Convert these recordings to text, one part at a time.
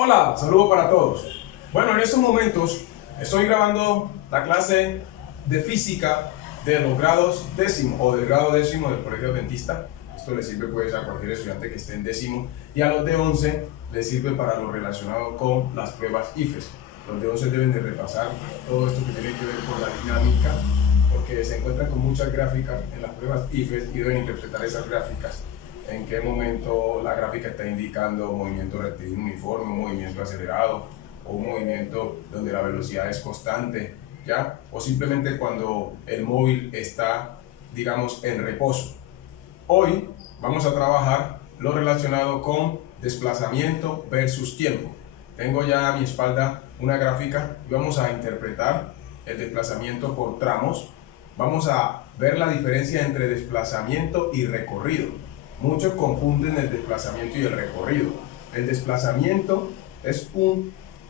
Hola, saludo para todos. Bueno, en estos momentos estoy grabando la clase de física de los grados décimo o del grado décimo del Colegio Adventista. Esto le sirve pues a cualquier estudiante que esté en décimo, y a los de 11 les sirve para lo relacionado con las pruebas IFES. Los de 11 deben de repasar todo esto que tiene que ver con la dinámica, porque se encuentran con muchas gráficas en las pruebas IFES y deben interpretar esas gráficas. En qué momento la gráfica está indicando movimiento rectilíneo uniforme, un movimiento acelerado o un movimiento donde la velocidad es constante, ¿ya? O simplemente cuando el móvil está, digamos, en reposo. Hoy vamos a trabajar lo relacionado con desplazamiento versus tiempo. Tengo ya a mi espalda una gráfica y vamos a interpretar el desplazamiento por tramos. Vamos a ver la diferencia entre desplazamiento y recorrido. Muchos confunden el desplazamiento y el recorrido. El desplazamiento es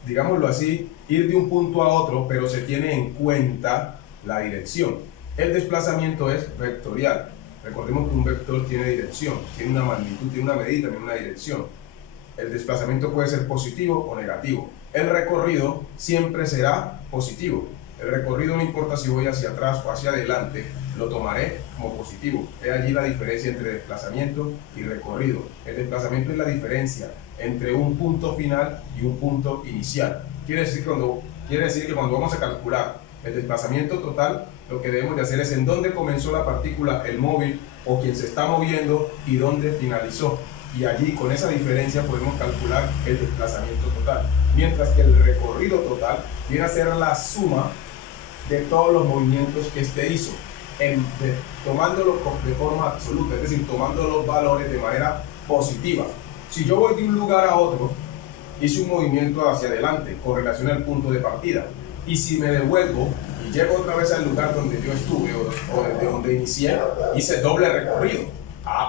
digámoslo así, ir de un punto a otro, pero se tiene en cuenta la dirección. El desplazamiento es vectorial. Recordemos que un vector tiene dirección, tiene una magnitud, tiene una medida, tiene una dirección. El desplazamiento puede ser positivo o negativo. El recorrido siempre será positivo. El recorrido, no importa si voy hacia atrás o hacia adelante, lo tomaré como positivo. He allí la diferencia entre desplazamiento y recorrido. El desplazamiento es la diferencia entre un punto final y un punto inicial. Quiere decir que cuando vamos a calcular el desplazamiento total, lo que debemos de hacer es en dónde comenzó la partícula, el móvil o quien se está moviendo, y dónde finalizó. Y allí, con esa diferencia, podemos calcular el desplazamiento total. Mientras que el recorrido total viene a ser la suma de todos los movimientos que éste hizo, tomándolo de forma absoluta, es decir, tomando los valores de manera positiva. Si yo voy de un lugar a otro, hice un movimiento hacia adelante con relación al punto de partida, y si me devuelvo y llego otra vez al lugar donde yo estuve o desde donde inicié, hice doble recorrido.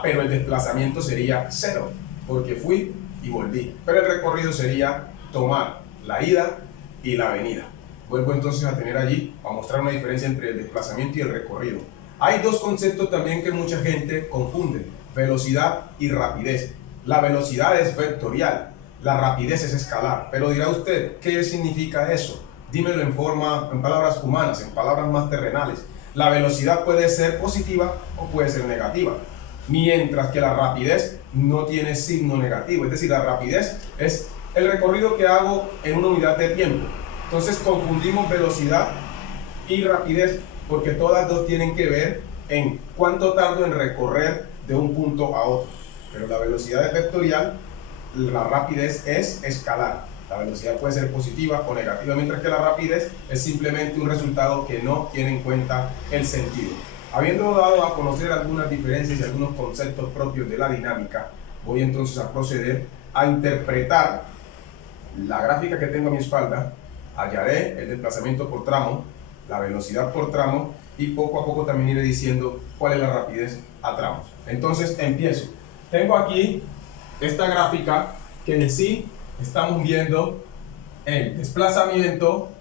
Pero el desplazamiento sería cero, porque fui y volví. Pero el recorrido sería tomar la ida y la venida. Vuelvo entonces a tener allí, a mostrar una diferencia entre el desplazamiento y el recorrido. Hay dos conceptos también que mucha gente confunde: velocidad y rapidez. La velocidad es vectorial, la rapidez es escalar. Pero dirá usted, ¿qué significa eso? Dímelo en palabras humanas, en palabras más terrenales. La velocidad puede ser positiva o puede ser negativa, mientras que la rapidez no tiene signo negativo. Es decir, la rapidez es el recorrido que hago en una unidad de tiempo. Entonces confundimos velocidad y rapidez porque todas dos tienen que ver en cuánto tardo en recorrer de un punto a otro. Pero la velocidad es vectorial, la rapidez es escalar. La velocidad puede ser positiva o negativa, mientras que la rapidez es simplemente un resultado que no tiene en cuenta el sentido. Habiendo dado a conocer algunas diferencias y algunos conceptos propios de la dinámica, voy entonces a proceder a interpretar la gráfica que tengo a mi espalda. Hallaré el desplazamiento por tramo, la velocidad por tramo, y poco a poco también iré diciendo cuál es la rapidez a tramos. Entonces empiezo. Tengo aquí esta gráfica que en sí estamos viendo el desplazamiento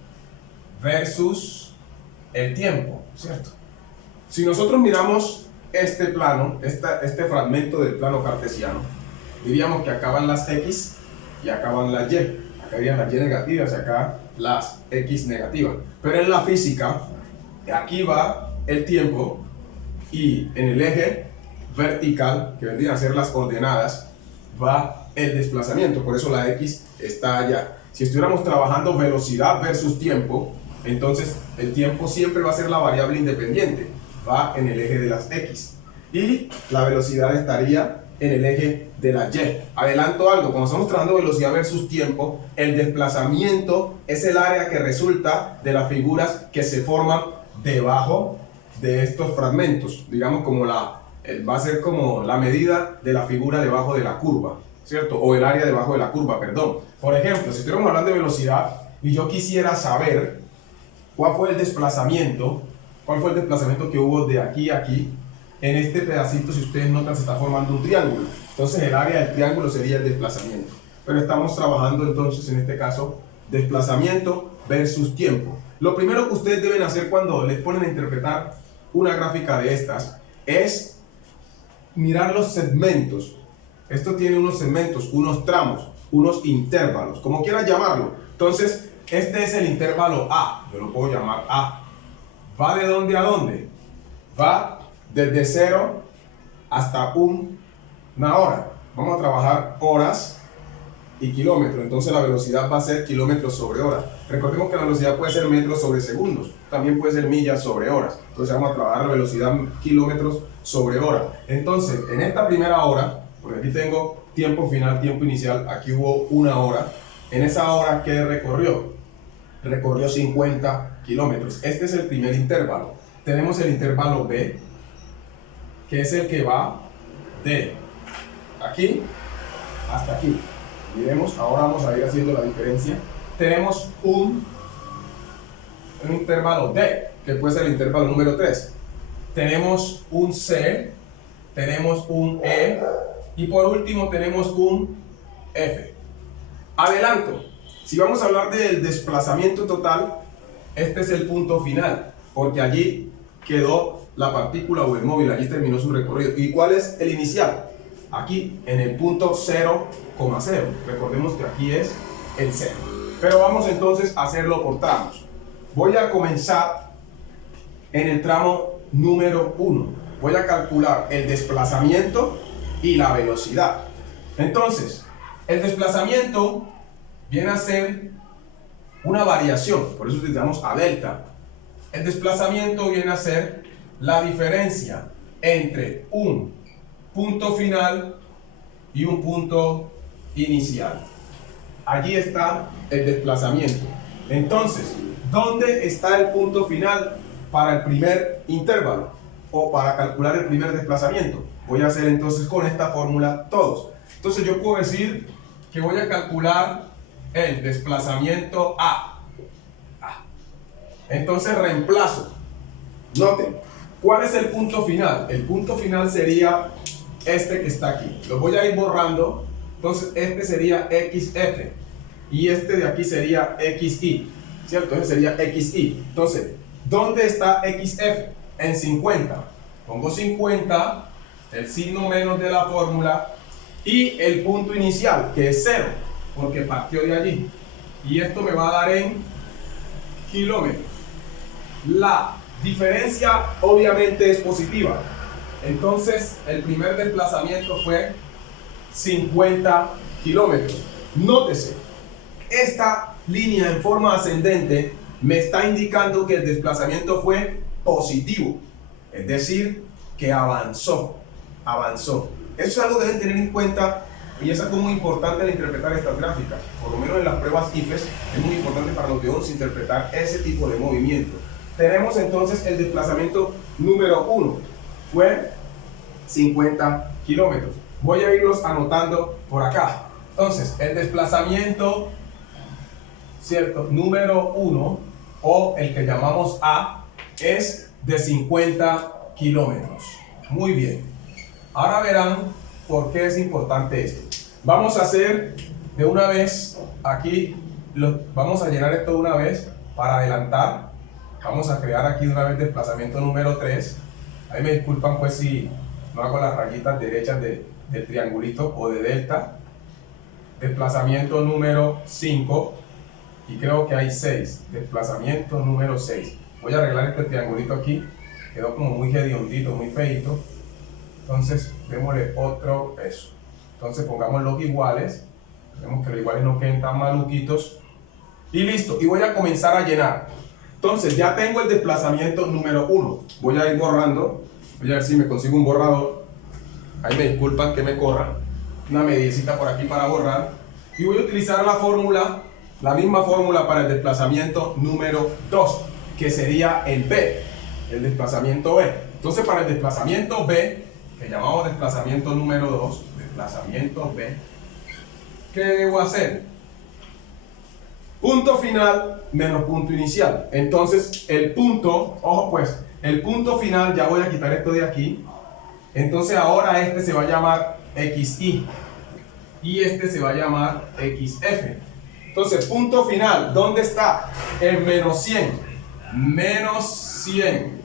versus el tiempo, ¿cierto? Si nosotros miramos este plano, este fragmento del plano cartesiano, diríamos que acá van las X y acá van las Y. Acá irían las Y negativas y acá las X negativas. Pero en la física, aquí va el tiempo y en el eje vertical, que vendrían a ser las coordenadas, va el desplazamiento. Por eso la X está allá. Si estuviéramos trabajando velocidad versus tiempo, entonces el tiempo siempre va a ser la variable independiente. Va en el eje de las X. Y la velocidad estaría en el eje de la Y. Adelanto algo: cuando estamos trabajando velocidad versus tiempo, el desplazamiento es el área que resulta de las figuras que se forman debajo de estos fragmentos. Digamos, va a ser como la medida de la figura debajo de la curva, ¿cierto? O el área debajo de la curva, perdón. Por ejemplo, si estuviéramos hablando de velocidad y yo quisiera saber cuál fue el desplazamiento que hubo de aquí a aquí, en este pedacito, si ustedes notan, se está formando un triángulo. Entonces el área del triángulo sería el desplazamiento. Pero estamos trabajando entonces, en este caso, desplazamiento versus tiempo. Lo primero que ustedes deben hacer cuando les ponen a interpretar una gráfica de estas es mirar los segmentos. Esto tiene unos segmentos, unos tramos. unos intervalos, como quieras llamarlo. Entonces, este es el intervalo A, yo lo puedo llamar A. ¿Va de dónde a dónde? Va desde 0 hasta una hora. Vamos a trabajar horas y kilómetros, entonces la velocidad va a ser kilómetros sobre hora. Recordemos que la velocidad puede ser metros sobre segundos, también puede ser millas sobre horas. Entonces vamos a trabajar la velocidad kilómetros sobre hora. Entonces, en esta primera hora, porque aquí tengo tiempo final, tiempo inicial, aquí hubo una hora. En esa hora, ¿qué recorrió? Recorrió 50 kilómetros. Este es el primer intervalo. Tenemos el intervalo B, que es el que va de aquí hasta aquí. Miremos, ahora vamos a ir haciendo la diferencia. Tenemos un intervalo D, que puede ser el intervalo número 3. Tenemos un C, tenemos un E y por último tenemos un F. Adelanto, si vamos a hablar del desplazamiento total, este es el punto final, porque allí quedó la partícula o el móvil, allí terminó su recorrido. ¿Y cuál es el inicial? Aquí en el punto 0,0. Recordemos que aquí es el 0. Pero vamos entonces a hacerlo por tramos. Voy a comenzar en el tramo número 1. Voy a calcular el desplazamiento y la velocidad. Entonces, el desplazamiento viene a ser una variación, por eso utilizamos a delta. El desplazamiento viene a ser la diferencia entre un punto final y un punto inicial. Allí está el desplazamiento. Entonces, ¿dónde está el punto final para el primer intervalo o para calcular el primer desplazamiento? Voy a hacer entonces con esta fórmula todos. Entonces yo puedo decir que voy a calcular el desplazamiento A. Entonces reemplazo. Noten, ¿cuál es el punto final? El punto final sería este que está aquí. Lo voy a ir borrando. Entonces este sería XF y este de aquí sería XY, ¿cierto? Ese sería XY. Entonces, ¿dónde está XF? En 50. Pongo 50, el signo menos de la fórmula y el punto inicial, que es 0, porque partió de allí. Y esto me va a dar en kilómetros. La diferencia obviamente es positiva. Entonces, el primer desplazamiento fue 50 kilómetros. Nótese, esta línea en forma ascendente me está indicando que el desplazamiento fue positivo, es decir, que avanzó. Eso es algo que deben tener en cuenta y es algo muy importante al interpretar estas gráficas. Por lo menos en las pruebas IFES es muy importante para los de interpretar ese tipo de movimiento. Tenemos entonces el desplazamiento número 1, fue 50 kilómetros. Voy a irlos anotando por acá. Entonces, el desplazamiento, ¿cierto? Número 1, o el que llamamos A, es de 50 kilómetros. Muy bien. Ahora verán por qué es importante esto. Vamos a hacer de una vez aquí, vamos a llenar esto de una vez para adelantar. Vamos a crear aquí de una vez desplazamiento número 3. Ahí me disculpan pues si no hago las rayitas derechas del triangulito o de delta. Desplazamiento número 5 y creo que hay 6. Desplazamiento número 6. Voy a arreglar este triangulito aquí, quedó como muy hediondito, muy feito. Entonces démosle otro eso. Entonces pongamos los iguales, vemos que los iguales no queden tan maluquitos y listo. Y voy a comenzar a llenar. Entonces ya tengo el desplazamiento número 1. Voy a ir borrando, voy a ver si me consigo un borrador. Ahí me disculpan que me corra una mediecita por aquí para borrar. Y voy a utilizar la fórmula, la misma fórmula para el desplazamiento número 2, que sería el B, el desplazamiento B. Entonces para el desplazamiento B, que llamamos desplazamiento número 2, desplazamiento B, ¿qué debo hacer? Punto final menos punto inicial. Entonces el punto, ojo pues, el punto final, ya voy a quitar esto de aquí. Entonces ahora este se va a llamar XY y este se va a llamar XF. Entonces punto final, ¿dónde está? En menos 100. Menos 100.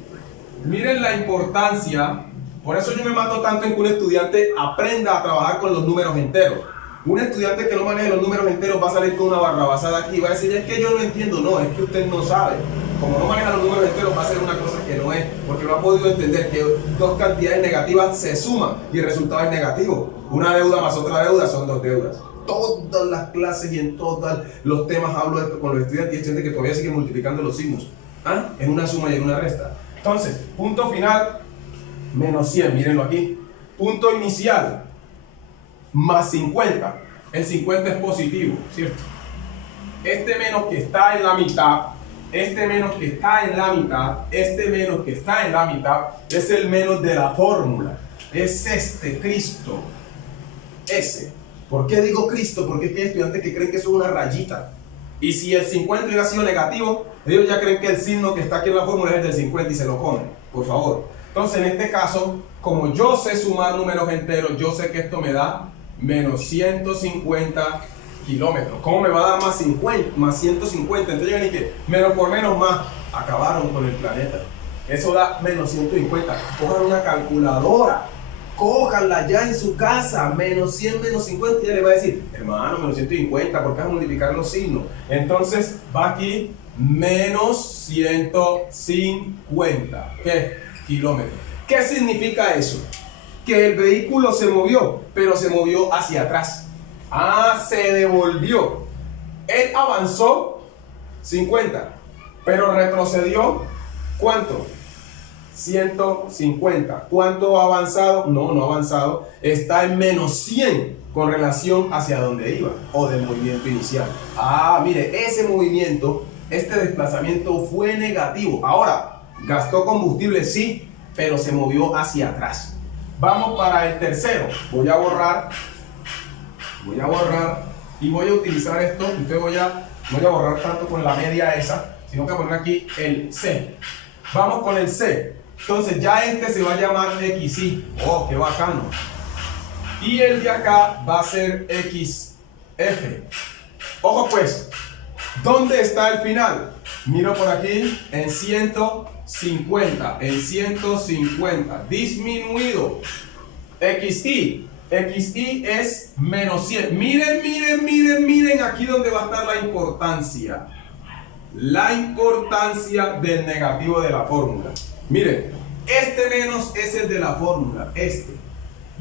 Miren la importancia. Por eso yo me mato tanto en que un estudiante aprenda a trabajar con los números enteros. Un estudiante que no maneje los números enteros va a salir con una barrabasada aquí y va a decir, es que yo no entiendo. No, es que usted no sabe. Como no maneja los números enteros va a ser una cosa que no es, porque no ha podido entender que dos cantidades negativas se suman y el resultado es negativo. Una deuda más otra deuda son dos deudas. Todas las clases y en todos los temas hablo de esto con los estudiantes y estudiantes que todavía siguen multiplicando los signos. En una suma y en una resta. Entonces, punto final, menos 100, mírenlo aquí. Punto inicial, más 50. El 50 es positivo, ¿cierto? Este menos que está en la mitad, este menos que está en la mitad, este menos que está en la mitad, es el menos de la fórmula. Es este, Cristo. Ese. ¿Por qué digo Cristo? Porque es que hay estudiantes que creen que eso es una rayita. Y si el 50 hubiera sido negativo, ellos ya creen que el signo que está aquí en la fórmula es el del 50 y se lo comen. Por favor. Entonces, en este caso, como yo sé sumar números enteros, yo sé que esto me da menos 150 kilómetros. ¿Cómo me va a dar más 50? Más 150. Entonces yo dije, menos por menos más. Acabaron con el planeta. Eso da menos 150. Cojan una calculadora. Cójanla ya en su casa. Menos 100, menos 50. Y ya le va a decir, hermano, menos 150. ¿Por qué vas a multiplicar los signos? Entonces va aquí menos 150. ¿Qué? Kilómetros. ¿Qué significa eso? Que el vehículo se movió, pero se movió hacia atrás. Se devolvió. Él avanzó 50, pero retrocedió, ¿cuánto? 150. ¿Cuánto ha avanzado? No ha avanzado. Está en menos 100 con relación hacia donde iba, o del movimiento inicial. Mire, ese movimiento, este desplazamiento fue negativo. Ahora, gastó combustible, sí, pero se movió hacia atrás. Vamos para el tercero. Voy a borrar y voy a utilizar esto. No voy a borrar tanto con la media esa, sino que voy a poner aquí el C. Vamos con el C. Entonces ya este se va a llamar XY. ¡Oh, qué bacano! Y el de acá va a ser XF. Ojo pues, ¿dónde está el final? Miro por aquí en 150, en 150, disminuido. XY es menos 100. Miren aquí donde va a estar la importancia. La importancia del negativo de la fórmula. Miren, este menos es el de la fórmula, este.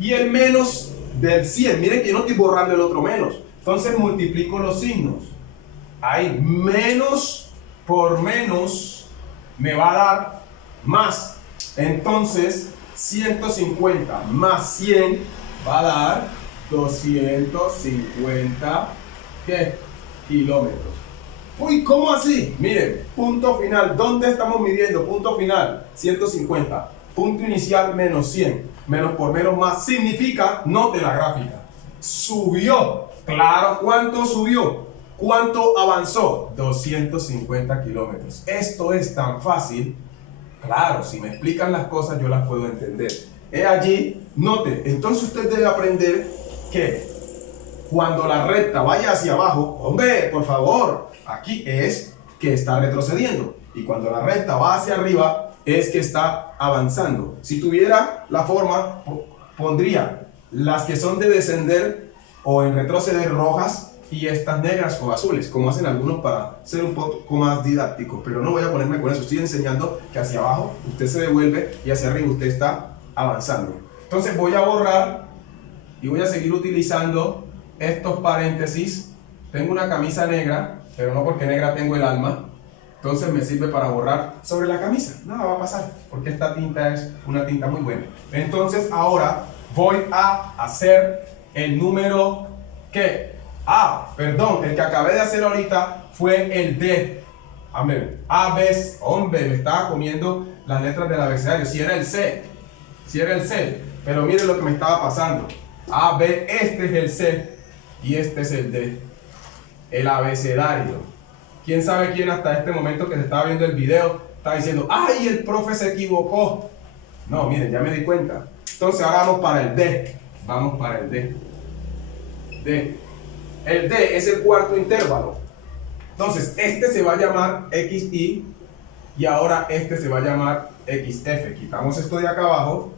Y el menos del 100. Miren que yo no estoy borrando el otro menos. Entonces multiplico los signos. Ahí, menos por menos me va a dar más. Entonces 150 más 100 va a dar 250 kilómetros. Uy, ¿cómo así? Miren, punto final. ¿Dónde estamos midiendo? Punto final, 150. Punto inicial, menos 100. Menos por menos más significa, note la gráfica. Subió. Claro, ¿cuánto subió? ¿Cuánto avanzó? 250 kilómetros. Esto es tan fácil. Claro, si me explican las cosas yo las puedo entender. Allí, note, entonces usted debe aprender que cuando la recta vaya hacia abajo, hombre, por favor, aquí es que está retrocediendo. Y cuando la recta va hacia arriba, es que está avanzando. Si tuviera la forma, pondría las que son de descender o en retroceder rojas y estas negras o azules, como hacen algunos para ser un poco más didácticos. Pero no voy a ponerme con eso. Estoy enseñando que hacia abajo usted se devuelve y hacia arriba usted está avanzando. Entonces voy a borrar y voy a seguir utilizando estos paréntesis. Tengo una camisa negra, pero no porque negra tengo el alma. Entonces me sirve para borrar sobre la camisa. Nada va a pasar, porque esta tinta es una tinta muy buena. Entonces ahora voy a hacer el número que... perdón, el que acabé de hacer ahorita fue el D. Hombre, hombre, me estaba comiendo las letras del abecedario. Si era el C, pero miren lo que me estaba pasando. A, B, este es el C y este es el D. El abecedario. ¿Quién sabe quién hasta este momento que se estaba viendo el video está diciendo, ¡ay, el profe se equivocó! No, miren, ya me di cuenta. Entonces ahora vamos para el D. Vamos para el D. El D es el cuarto intervalo. Entonces, este se va a llamar XY y ahora este se va a llamar XF. Quitamos esto de acá abajo.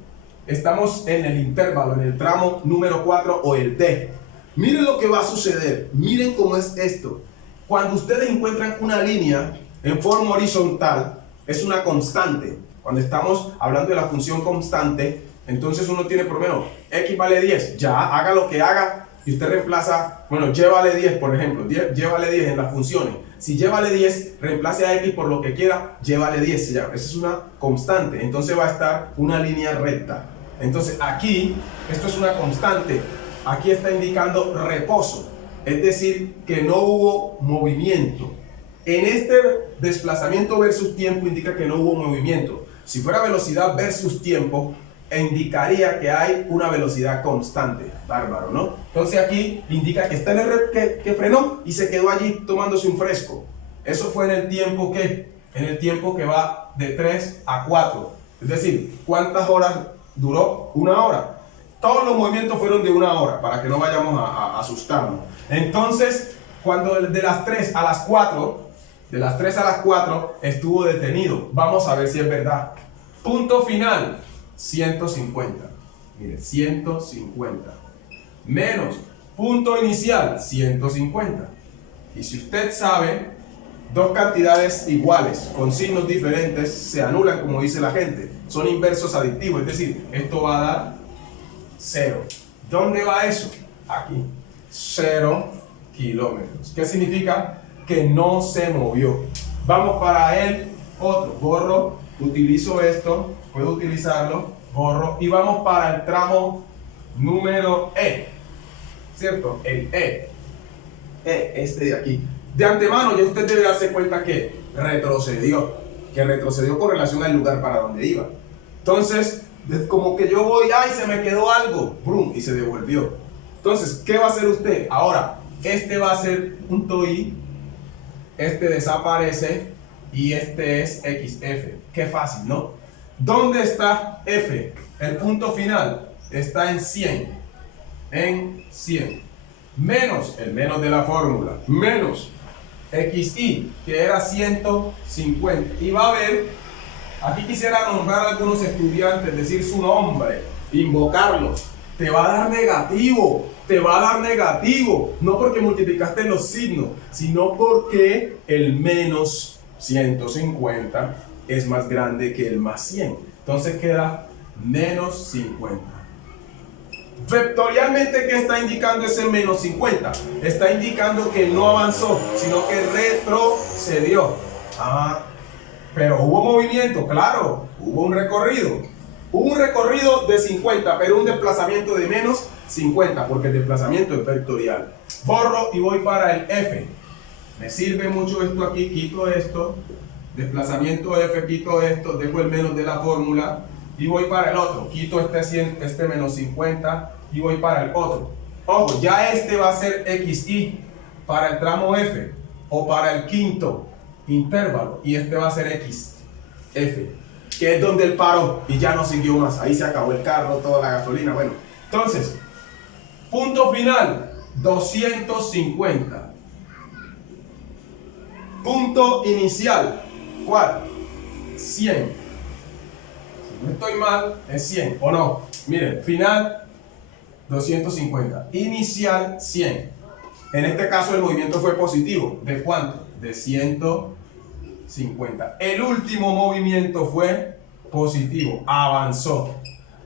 Estamos en el intervalo, en el tramo número 4 o el D. Miren lo que va a suceder. Miren cómo es esto. Cuando ustedes encuentran una línea en forma horizontal, es una constante. Cuando estamos hablando de la función constante, entonces uno tiene por lo menos x vale 10. Ya haga lo que haga y usted reemplaza, bueno, y vale 10 por ejemplo. Y vale 10 en las funciones. Si y vale 10, reemplace a x por lo que quiera, y vale 10. Ya, esa es una constante. Entonces va a estar una línea recta. Entonces aquí, esto es una constante. Aquí está indicando reposo. Es decir, que no hubo movimiento. En este desplazamiento versus tiempo indica que no hubo movimiento. Si fuera velocidad versus tiempo, indicaría que hay una velocidad constante. Bárbaro, ¿no? Entonces aquí indica que está en el que frenó y se quedó allí tomándose un fresco. Eso fue en el tiempo que, en el tiempo que va de 3 a 4. Es decir, ¿cuántas horas duró? 1 hora. Todos los movimientos fueron de 1 hora, para que no vayamos a asustarnos. Entonces, cuando de las 3 a las 4, de las 3 a las 4 estuvo detenido. Vamos a ver si es verdad. Punto final, 150. Mire, 150. Menos punto inicial, 150. Y si usted sabe, dos cantidades iguales con signos diferentes se anulan, como dice la gente. Son inversos adictivos, es decir, esto va a dar 0. ¿Dónde va eso? Aquí. 0 kilómetros. ¿Qué significa? Que no se movió. Vamos para el otro. Borro, utilizo esto, puedo utilizarlo, borro y vamos para el tramo número E. ¿Cierto? El E. Este de aquí. De antemano ya usted debe darse cuenta que retrocedió. Que retrocedió con relación al lugar para donde iba. Entonces, como que yo voy, ¡ay! Se me quedó algo. ¡Brum! Y se devolvió. Entonces, ¿qué va a hacer usted? Ahora, este va a ser punto I. Este desaparece. Y este es XF. Qué fácil, ¿no? ¿Dónde está F? El punto final está en 100. En 100. Menos, el menos de la fórmula. Menos XI, que era 150. Y va a haber, aquí quisiera nombrar a algunos estudiantes, decir su nombre, invocarlos. Te va a dar negativo. Te va a dar negativo. No porque multiplicaste los signos, sino porque el menos 150 es más grande que el más 100. Entonces queda menos 50. Vectorialmente, ¿qué está indicando ese menos 50? Está indicando que no avanzó, sino que retrocedió. Pero hubo movimiento, claro, hubo un recorrido. Hubo un recorrido de 50, pero un desplazamiento de menos 50, porque el desplazamiento es vectorial. Borro y voy para el F. Me sirve mucho esto aquí, quito esto, desplazamiento F, quito esto, dejo el menos de la fórmula y voy para el otro, quito este menos 50 y voy para el otro. Ojo, ya este va a ser XI para el tramo F o para el quinto intervalo y este va a ser XF, que es donde él paró y ya no siguió más, ahí se acabó el carro, toda la gasolina. Bueno, entonces, punto final, 250. Punto inicial, ¿cuál? 100. Si no estoy mal, es 100, ¿o no? Miren, final, 250. Inicial, 100. En este caso el movimiento fue positivo. ¿De cuánto? De 150. El último movimiento fue positivo, avanzó.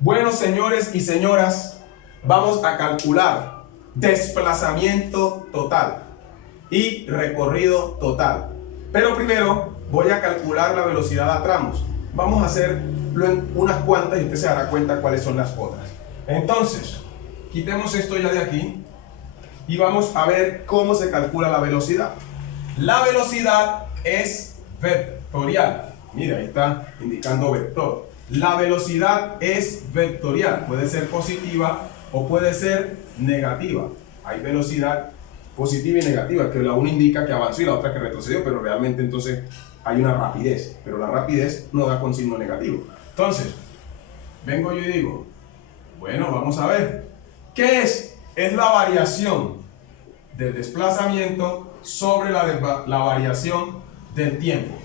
Bueno, señores y señoras, vamos a calcular desplazamiento total y recorrido total. Pero primero voy a calcular la velocidad a tramos. Vamos a hacerlo en unas cuantas y usted se dará cuenta cuáles son las otras. Entonces, quitemos esto ya de aquí y vamos a ver cómo se calcula la velocidad. La velocidad es vectorial. Mira, ahí está indicando vector. La velocidad es vectorial. Puede ser positiva o puede ser negativa. Hay velocidad positiva y negativa, que la una indica que avanzó y la otra que retrocedió, pero realmente entonces hay una rapidez, pero la rapidez no da con signo negativo. Entonces, vengo yo y digo, bueno, vamos a ver, ¿qué es? Es la variación del desplazamiento sobre la variación del tiempo.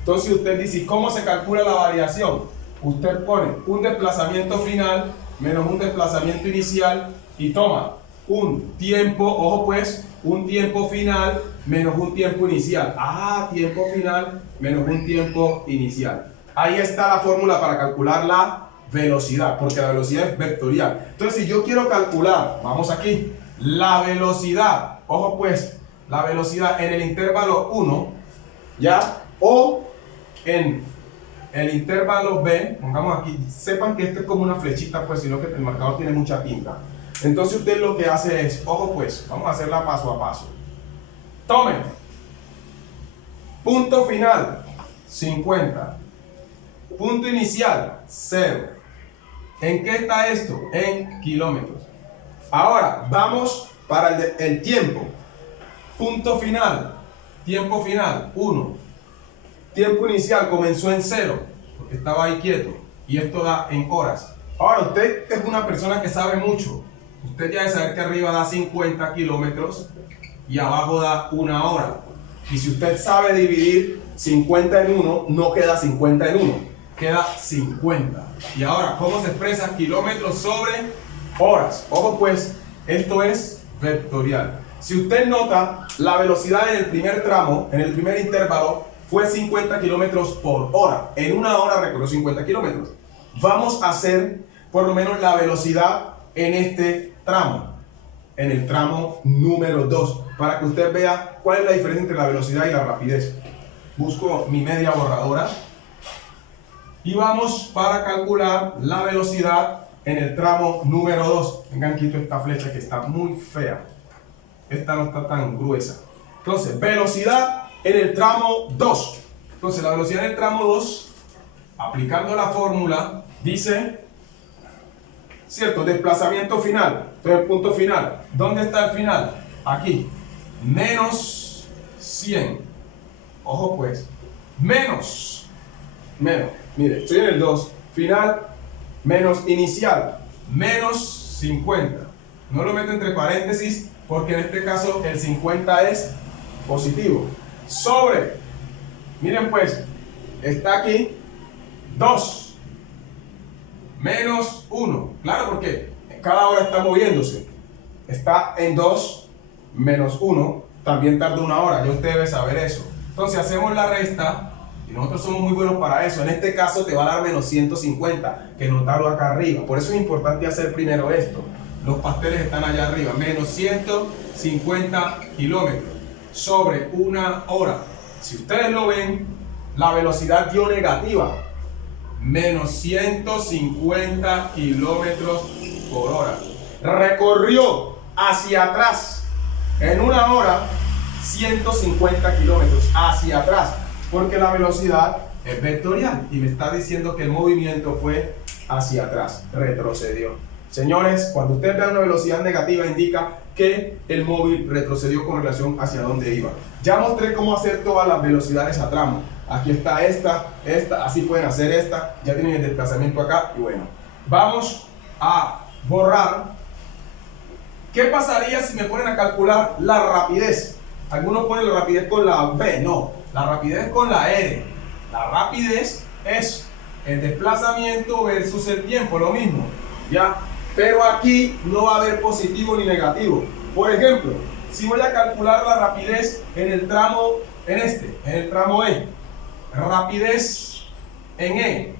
Entonces usted dice, ¿cómo se calcula la variación? Usted pone un desplazamiento final menos un desplazamiento inicial y toma un tiempo, ojo pues, un tiempo final menos un tiempo inicial. Tiempo final menos un tiempo inicial. Ahí está la fórmula para calcular la velocidad, porque la velocidad es vectorial. Entonces, si yo quiero calcular, vamos aquí, la velocidad, ojo pues, la velocidad en el intervalo 1, ¿ya? O en el intervalo B, pongamos aquí, sepan que esto es como una flechita, pues, sino que el marcador tiene mucha tinta. Entonces usted lo que hace es, ojo pues, vamos a hacerla paso a paso. Tomen. Punto final, 50. Punto inicial, 0. ¿En qué está esto? En kilómetros. Ahora, vamos para el tiempo. Punto final, tiempo final, 1. Tiempo inicial comenzó en 0, porque estaba ahí quieto. Y esto da en horas. Ahora, usted es una persona que sabe mucho. Usted ya debe saber que arriba da 50 kilómetros y abajo da 1 hora. Y si usted sabe dividir 50 en 1, no queda 50 en 1, queda 50. Y ahora, ¿cómo se expresa kilómetros sobre horas? Ojo pues, esto es vectorial. Si usted nota, la velocidad en el primer tramo, en el primer intervalo, fue 50 kilómetros por hora. En 1 hora recorrió 50 kilómetros. Vamos a hacer por lo menos la velocidad en este tramo, en el tramo número 2, para que usted vea cuál es la diferencia entre la velocidad y la rapidez. Busco mi media borradora y vamos para calcular la velocidad en el tramo número 2. Tengan quito esta flecha que está muy fea. Esta no está tan gruesa. Entonces, velocidad en el tramo 2. Entonces, la velocidad en el tramo 2, aplicando la fórmula, dice, ¿cierto? Desplazamiento final. Entonces, el punto final. ¿Dónde está el final? Aquí. Menos 100. Ojo pues. Menos. Mire, estoy en el 2. Final. Menos inicial. Menos 50. No lo meto entre paréntesis porque en este caso el 50 es positivo. Sobre. Miren pues. Está aquí. 2. Menos 1. Claro, porque cada hora está moviéndose. Está en 2 menos 1. También tarda 1 hora. Ya usted debe saber eso. Entonces hacemos la resta. Y nosotros somos muy buenos para eso. En este caso te va a dar menos 150. Que notarlo acá arriba. Por eso es importante hacer primero esto. Los pasteles están allá arriba. Menos 150 kilómetros. Sobre 1 hora. Si ustedes lo ven, la velocidad dio negativa. Menos 150 kilómetros por hora. Recorrió hacia atrás en 1 hora 150 kilómetros hacia atrás, porque la velocidad es vectorial y me está diciendo que el movimiento fue hacia atrás, retrocedió. Señores, cuando usted vea una velocidad negativa, indica que el móvil retrocedió con relación hacia donde iba. Ya mostré cómo hacer todas las velocidades a tramo. Aquí está esta, así pueden hacer esta, ya tienen el desplazamiento acá y bueno. Vamos a borrar. ¿Qué pasaría si me ponen a calcular la rapidez? Algunos ponen la rapidez con la B, no, la rapidez es con la R. La rapidez es el desplazamiento versus el tiempo, lo mismo, ¿ya? Pero aquí no va a haber positivo ni negativo. Por ejemplo, si voy a calcular la rapidez en el tramo, en el tramo E, rapidez en E.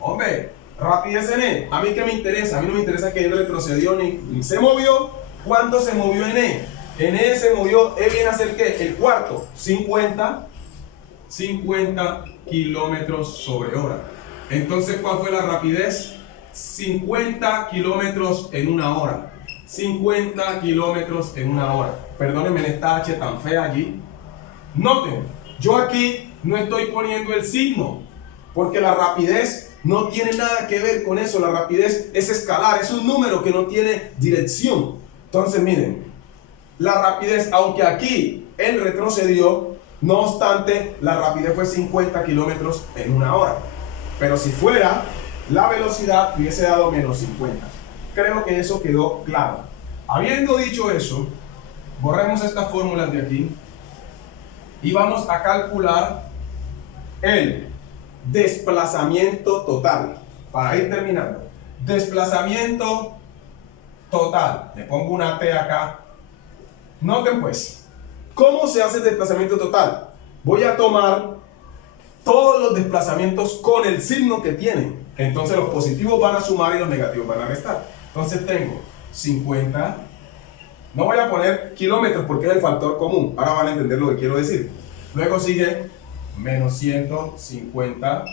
Hombre, rapidez en E. ¿A mí qué me interesa? A mí no me interesa que él retrocedió ni se movió. ¿Cuánto se movió en E? En E se movió, E viene a ser ¿qué? El cuarto, 50 kilómetros sobre hora. Entonces, ¿cuál fue la rapidez? 50 kilómetros en 1 hora. 50 kilómetros en 1 hora. Perdónenme en esta H tan fea allí. Noten, yo aquí no estoy poniendo el signo, porque la rapidez no tiene nada que ver con eso. La rapidez es escalar, es un número que no tiene dirección. Entonces miren, la rapidez, aunque aquí él retrocedió, no obstante, la rapidez fue 50 kilómetros en 1 hora. Pero si fuera la velocidad, hubiese dado menos 50. Creo que eso quedó claro. Habiendo dicho eso, borremos estas fórmulas de aquí y vamos a calcular el desplazamiento total. Para ir terminando, desplazamiento total. Le pongo una T acá. Noten pues, ¿cómo se hace el desplazamiento total? Voy a tomar todos los desplazamientos con el signo que tienen. Entonces los positivos van a sumar y los negativos van a restar. Entonces tengo 50. No voy a poner kilómetros porque es el factor común. Ahora van a entender lo que quiero decir. Luego sigue menos 150.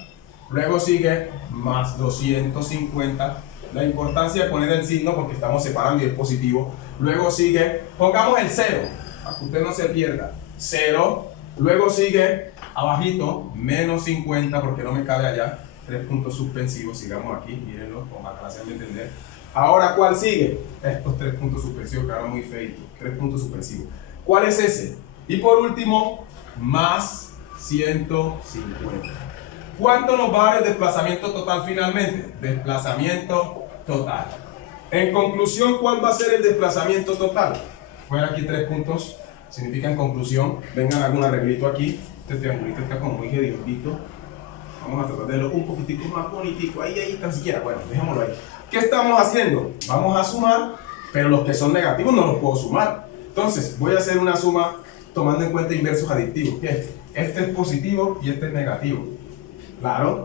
Luego sigue más 250. La importancia de poner el signo porque estamos separando y es positivo. Luego sigue, pongamos el 0, para que usted no se pierda. 0. Luego sigue abajito, menos 50 porque no me cabe allá. 3 puntos suspensivos, sigamos aquí, mírenlo, con aclaración de entender. Ahora, ¿cuál sigue? Estos 3 puntos suspensivos quedaron muy feitos. 3 puntos suspensivos. ¿Cuál es ese? Y por último, más 150. ¿Cuánto nos va a dar el desplazamiento total finalmente? Desplazamiento total. En conclusión, ¿cuál va a ser el desplazamiento total? Voy a ver aquí 3 puntos, significa en conclusión. Vengan algún arreglito aquí. Este triangulito está como muy hediondito. Vamos a tratar de verlo un poquitico más bonitico. Ahí, tan siquiera. Bueno, dejémoslo ahí. ¿Qué estamos haciendo? Vamos a sumar, pero los que son negativos no los puedo sumar. Entonces, voy a hacer una suma tomando en cuenta inversos adictivos. ¿Qué? Este es positivo y este es negativo. Claro,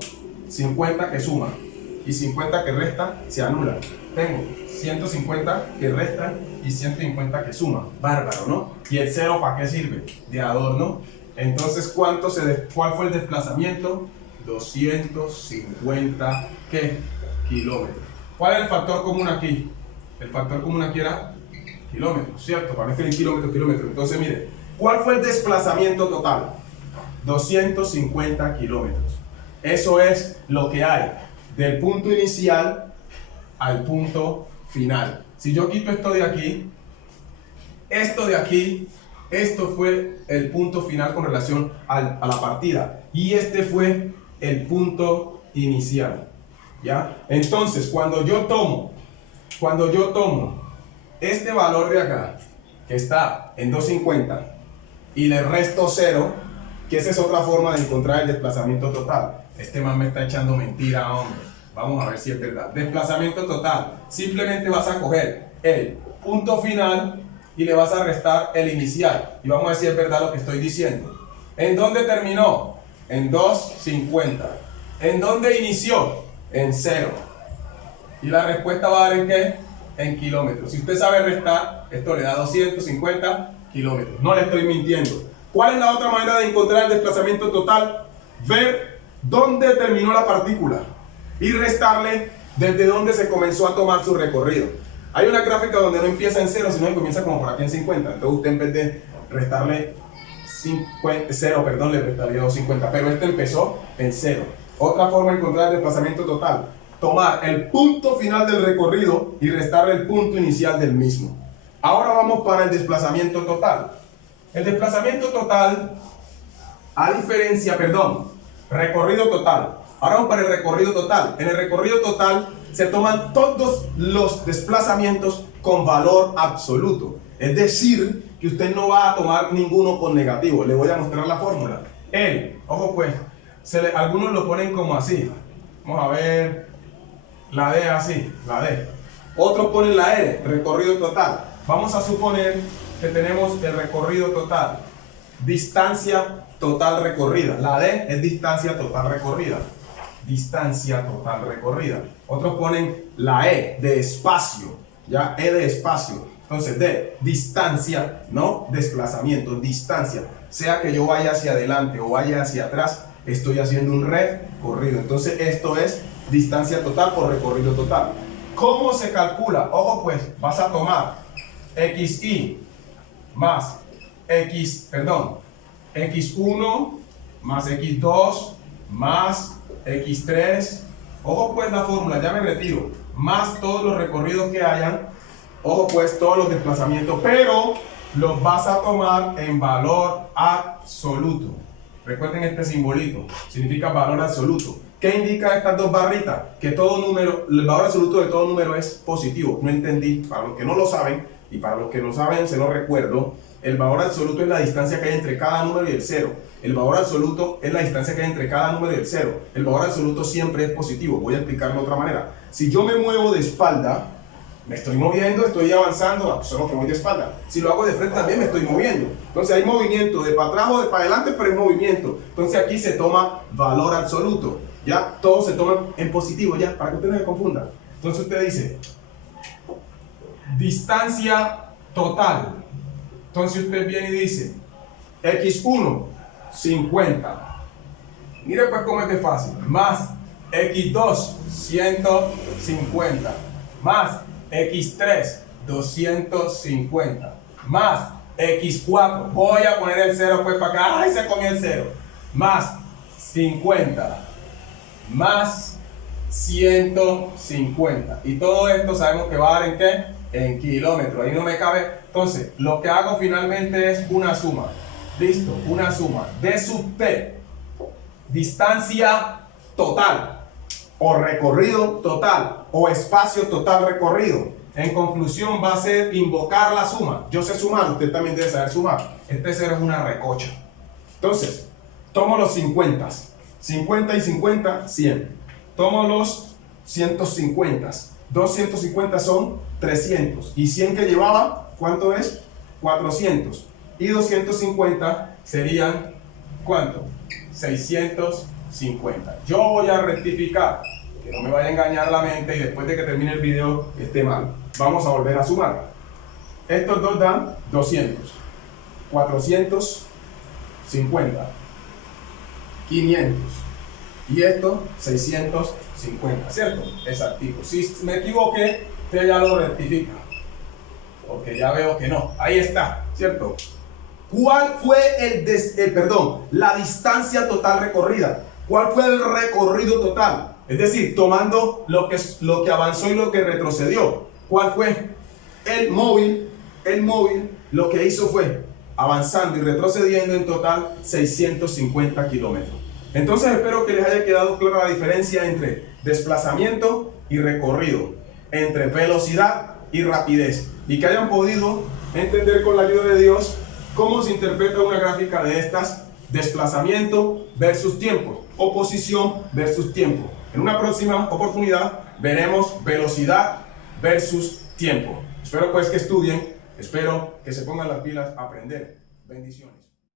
50 que suma y 50 que resta se anula. Tengo 150 que restan y 150 que suma. Bárbaro, ¿no? ¿Y el 0 para qué sirve? De adorno. Entonces, ¿cuál fue el desplazamiento? 250 ¿qué? Kilómetros. ¿Cuál es el factor común aquí? El factor común aquí era kilómetros, ¿cierto? Para mí es kilómetros. Entonces, mire, ¿cuál fue el desplazamiento total? 250 kilómetros. Eso es lo que hay del punto inicial al punto final. Si yo quito esto de aquí, esto fue el punto final con relación a la partida. Y este fue el punto inicial. ¿Ya? Entonces, cuando yo tomo este valor de acá, que está en 250, y le resto 0, que esa es otra forma de encontrar el desplazamiento total. Este man me está echando mentira, hombre. Vamos a ver si es verdad. Desplazamiento total. Simplemente vas a coger el punto final y le vas a restar el inicial. Y vamos a ver si es verdad lo que estoy diciendo. ¿En dónde terminó? En 250. ¿En dónde inició? En 0. ¿Y la respuesta va a dar en qué? En kilómetros. Si usted sabe restar, esto le da 250 kilómetros. No le estoy mintiendo. ¿Cuál es la otra manera de encontrar el desplazamiento total? Ver dónde terminó la partícula y restarle desde donde se comenzó a tomar su recorrido. Hay una gráfica donde no empieza en 0, sino que comienza como por aquí en 50. Entonces usted en vez de restarle 0, le restaría 250. Pero este empezó en 0. Otra forma de encontrar el desplazamiento total: tomar el punto final del recorrido y restarle el punto inicial del mismo. Ahora vamos para el desplazamiento total. El desplazamiento total, recorrido total. Ahora vamos para el recorrido total. En el recorrido total se toman todos los desplazamientos con valor absoluto. Es decir, que usted no va a tomar ninguno con negativo. Le voy a mostrar la fórmula. Ojo pues, algunos lo ponen como así. Vamos a ver, la D así, la D. Otros ponen la R, recorrido total. Vamos a suponer que tenemos el recorrido total. Distancia total recorrida. La D es distancia total recorrida. Distancia total recorrida. Otros ponen la E de espacio. Ya, E de espacio. Entonces, D, distancia, no desplazamiento, distancia. Sea que yo vaya hacia adelante o vaya hacia atrás, estoy haciendo un recorrido. Entonces, esto es distancia total por recorrido total. ¿Cómo se calcula? Ojo pues, vas a tomar XI más X1 más X2 más X3. Ojo pues la fórmula, ya me retiro. Más todos los recorridos que hayan. Ojo pues todos los desplazamientos, pero los vas a tomar en valor absoluto. Recuerden este simbolito, significa valor absoluto. ¿Qué indica estas dos barritas? Que todo número, el valor absoluto de todo número es positivo. No entendí, para los que no lo saben, y para los que lo saben se lo recuerdo. El valor absoluto es la distancia que hay entre cada número y el 0. El valor absoluto es la distancia que hay entre cada número y el 0. El valor absoluto siempre es positivo. Voy a explicarlo de otra manera. Si yo me muevo de espalda, me estoy moviendo, estoy avanzando, solo que voy de espalda. Si lo hago de frente también me estoy moviendo. Entonces hay movimiento de para atrás o de para adelante, pero es movimiento. Entonces aquí se toma valor absoluto. Ya todo se toma en positivo, ya, para que usted no se confunda. Entonces usted dice, distancia total. Entonces usted viene y dice, x1, 50. Mire pues cómo es de fácil. Más x2, 150. Más x3, 250. Más x4. Voy a poner el 0 pues para acá. ¡Ay, se comió el 0! Más 50. Más 150. Y todo esto sabemos que va a dar en ¿qué? En kilómetros. Ahí no me cabe. Entonces, lo que hago finalmente es una suma. Listo, una suma. D sub t. Distancia total. O recorrido total. O espacio total recorrido. En conclusión va a ser invocar la suma. Yo sé sumar, usted también debe saber sumar. Este 0 es una recocha. Entonces, tomo los 50. 50 y 50, 100. Tomo los 150. 250 son 300. Y 100 que llevaba, ¿cuánto es? 400. Y 250 serían, ¿cuánto? 650. Yo voy a rectificar, que no me vaya a engañar la mente y después de que termine el video esté mal. Vamos a volver a sumar. Estos dos dan 200. 450. 500. Y esto, 650, ¿cierto? Exactico. Si me equivoqué, usted ya lo rectifica. Porque ya veo que no. Ahí está, ¿cierto? ¿Cuál fue la distancia total recorrida? ¿Cuál fue el recorrido total? Es decir, tomando lo que avanzó y lo que retrocedió. ¿Cuál fue? El móvil, lo que hizo fue avanzando y retrocediendo en total 650 kilómetros. Entonces espero que les haya quedado clara la diferencia entre desplazamiento y recorrido, entre velocidad y rapidez, y que hayan podido entender con la ayuda de Dios cómo se interpreta una gráfica de estas: desplazamiento versus tiempo, o posición versus tiempo. En una próxima oportunidad veremos velocidad versus tiempo. Espero pues que estudien, espero que se pongan las pilas a aprender. Bendiciones.